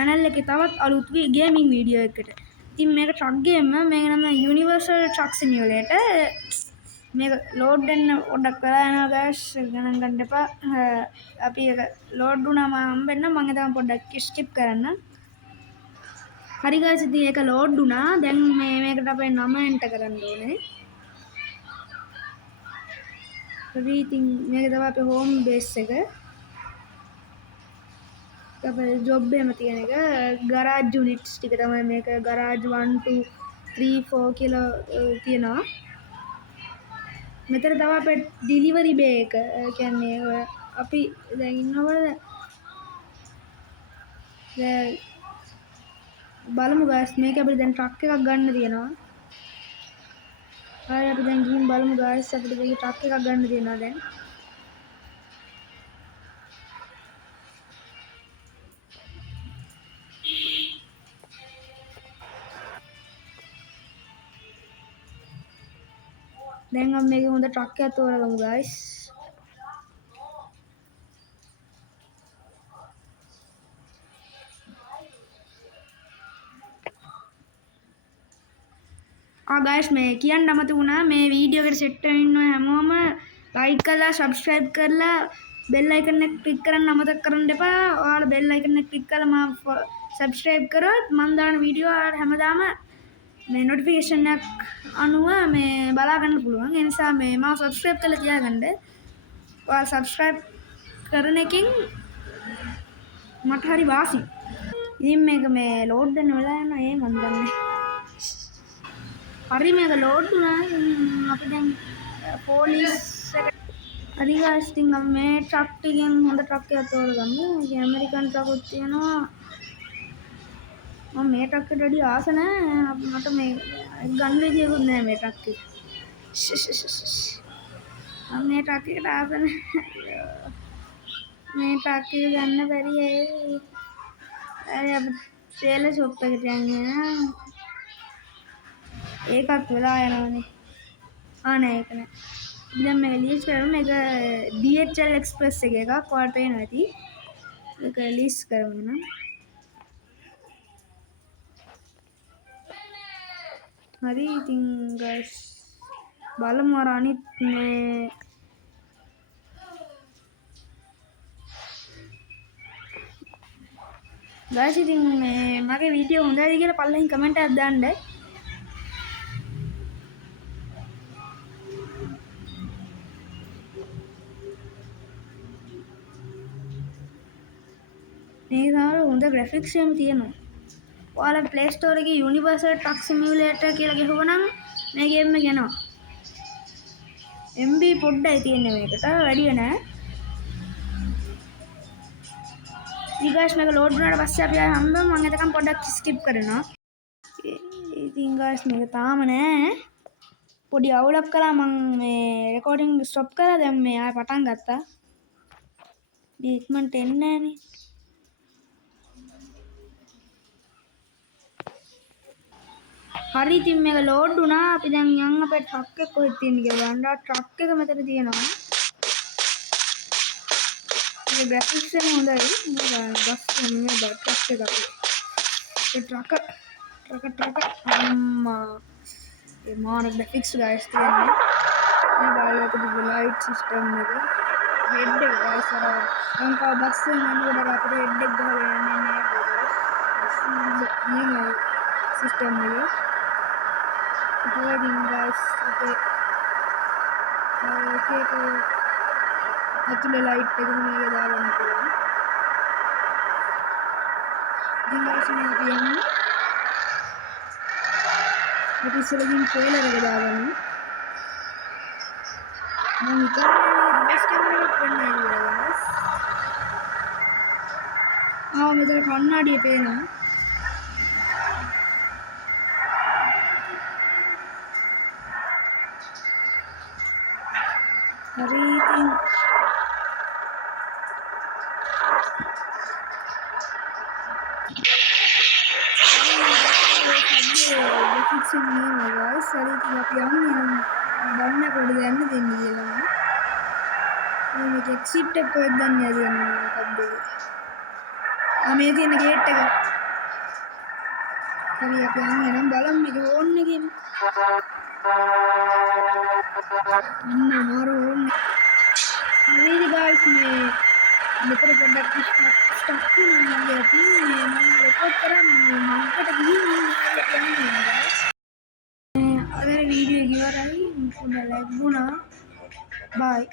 channel එකේ තවත් අලුත් ගේමින් වීඩියෝ එකකට. ඉතින් මේක ට්‍රක් ගේම් මේක නම Universal Truck Simulator. මේක ලෝඩ් වෙන්න පොඩ්ඩක් වෙලා යනවා guys. ගණන් ගන්න එපා. අපි ඒක ලෝඩ් වුණාම හම්බෙන්න මම හිතමු පොඩ්ඩක් ස්කිප් කරන්න. හරි guys ඉතින් ඒක ලෝඩ් වුණා. දැන් මේකට අපේ නම එන්ටර් කරන්න ඕනේ. හරි ඉතින් මේක තමයි අපේ හෝම් බේස් එක. අපේ ජොබ් එකම තියෙන එක ගරාජ් යුනිට්ස් ටික තමයි මේක ගරාජ් 1 2 3 4 කියලා තියෙනවා. මෙතන තමයි අපේ ඩිලිවරි බේ එක. කියන්නේ අපි දැන් ඉන්නකොට දැන් බලමු guys මේක අපිට දැන් ට්‍රක් එකක් ගන්න තියෙනවා. හරි අපි දැන් ගිහින් බලමු guys අපිට මේක ට්‍රක් එකක් ගන්න තියෙනවා දැන්. දැන් අපි මේක හොඳ ට්‍රක් එකක් තෝරගමු guys. guys මේ කියන්න අමතක වුණා මේ වීඩියෝ එකට සෙට් වෙන්න ඉන්න හැමෝම ලයික් කරලා සබ්ස්ක්‍රයිබ් කරලා බෙල් අයිකන් එක ක්ලික් කරන්න අමතක කරන්න එපා. ඔයාලා බෙල් අයිකන් එක ක්ලික් කරලා මම සබ්ස්ක්‍රයිබ් කරොත් මම දාන වීඩියෝ ඔයාලට හැමදාම මේ නොටිෆිකේෂන් එකක් අනුව මේ බලා ගන්න පුළුවන්. ඒ නිසා මේ මම සබ්ස්ක්‍රයිබ් කරලා තියාගන්න. ඔයාලා සබ්ස්ක්‍රයිබ් කරන එකෙන් මට හරි වාසි. ඉතින් මේක මේ ලෝඩ් වෙන වෙලාව යනවා ඒ මන් දන්නේ. හරි මේක ලෝඩ් වුණා. අපි දැන් පොලිස් හරි guys ඉතින් අපි මේ ට්‍රක් ටිකෙන් හොඳ ට්‍රක් එකක් තෝරගමු. ඒ ඇමරිකන් ට්‍රකුත් තියෙනවා. මම මේ ට්‍රක් එකට වැඩි ආස නැහැ. මට මේ ගන්න විදියකුත් නැහැ මේ ට්‍රක් එක. මම මේ ට්‍රක් එකට ආස නැහැ. මේ ට්‍රක් එක ගන්න බැරි ඒ. හරි අපි ට්‍රේලර් ෂොප් එකට යන්නේ. ඒකත් වෙලා යනවානේ. නෑ ඒක නෑ. දැන් මේක ලිස්ට් කරමු. මේක DHL Express එකක්. ඔයාලට පේනවා ඇති. මේක ලිස්ට් කරමු නේද? හරි ඉතින් guys බලමු අර අනිත් මේ guys ඉතින් මේ මගේ වීඩියෝ හොඳයි කියලා පල්ලෙන් කමෙන්ට් එකක් දාන්න. මේ තමයි හොඳ ග්‍රැෆික්ස් එකම තියෙනවා. ඔයාලා Play Store එකේ Universal Truck Simulator කියලා ගහුවනම් මේ ගේම් එක එනවා. MB පොඩ්ඩයි තියෙන්නේ මේකට. වැඩි නෑ. ඊ guys මේක ලෝඩ් වුණාට පස්සේ අපි ආයෙ හම්බෙමු. මම එතකන් පොඩ්ඩක් ස්කිප් කරනවා. ඉතින් guys මේක තාම නෑ. පොඩි අවුලක් කළා මම මේ රෙකෝඩින් ස්ටොප් කරලා දැන් මේ ආයෙ පටන් ගත්තා. මේ ඉක්මනට එන්නේ නෑනේ. හරි ඉතින් මේක ලෝඩ් වුණා. අපි දැන් යන් අපේ ට්‍රක් එක කොහෙද තියෙන්නේ කියලා බලන්න. ට්‍රක් එක මෙතන තියෙනවා. මේ ග්‍රැෆික්ස් එක හොඳයි. බස් මේ ට්‍රක් එක අපි. ඒ ට්‍රක් අම්මා ඒ මාන ග්‍රැෆික්ස් guys තියෙන්නේ. මේ බලලක ලයිට් සිස්ටම් එක. හෙඩ් එක guys අර ලංකා බස් එක යනකොට අපිට හෙඩ් එක ගහලා යන්නේ නෑ guys. මේ සිස්ටම් එක. Recording guys okay ඇතුලේ ලයිට් එක මේක දාගන්න පුළුවන්. ඉතින් guys මේ කියන්නේ අපි ඉස්සරහින් ට්‍රේලර් එක දාගන්න. මම හිතන්නේ බස් කැමරා එක වෙන්නේ කියලා guys. මෙතන කන්නඩිය පේනවා. හරි ඉතින් ෆික්ෂන් නේ guys. හරි ඉතින් අපි යන්නේ බලන්න කොහෙද යන්න දෙන්නේ කියලා. මේක එක්සිට් එක කොහෙද යන්නේ මොකක්ද? මේ තියෙන ගේට් එක. හරි අපි යන්නේ නම් බලමු මේක ඕන් එකේ. මාරු ඕන්. හරිද guys මේ මෙතන පොඩ්ඩක් ස්ටක් වුණා මගේ තියෙන්නේ මම රෙකෝඩ් කරන්නේ මංකට ගිහින් යන්නේ guys. අද වීඩියෝ එක ඉවරයි. පොඩ්ඩක් ලැබුණා. bye.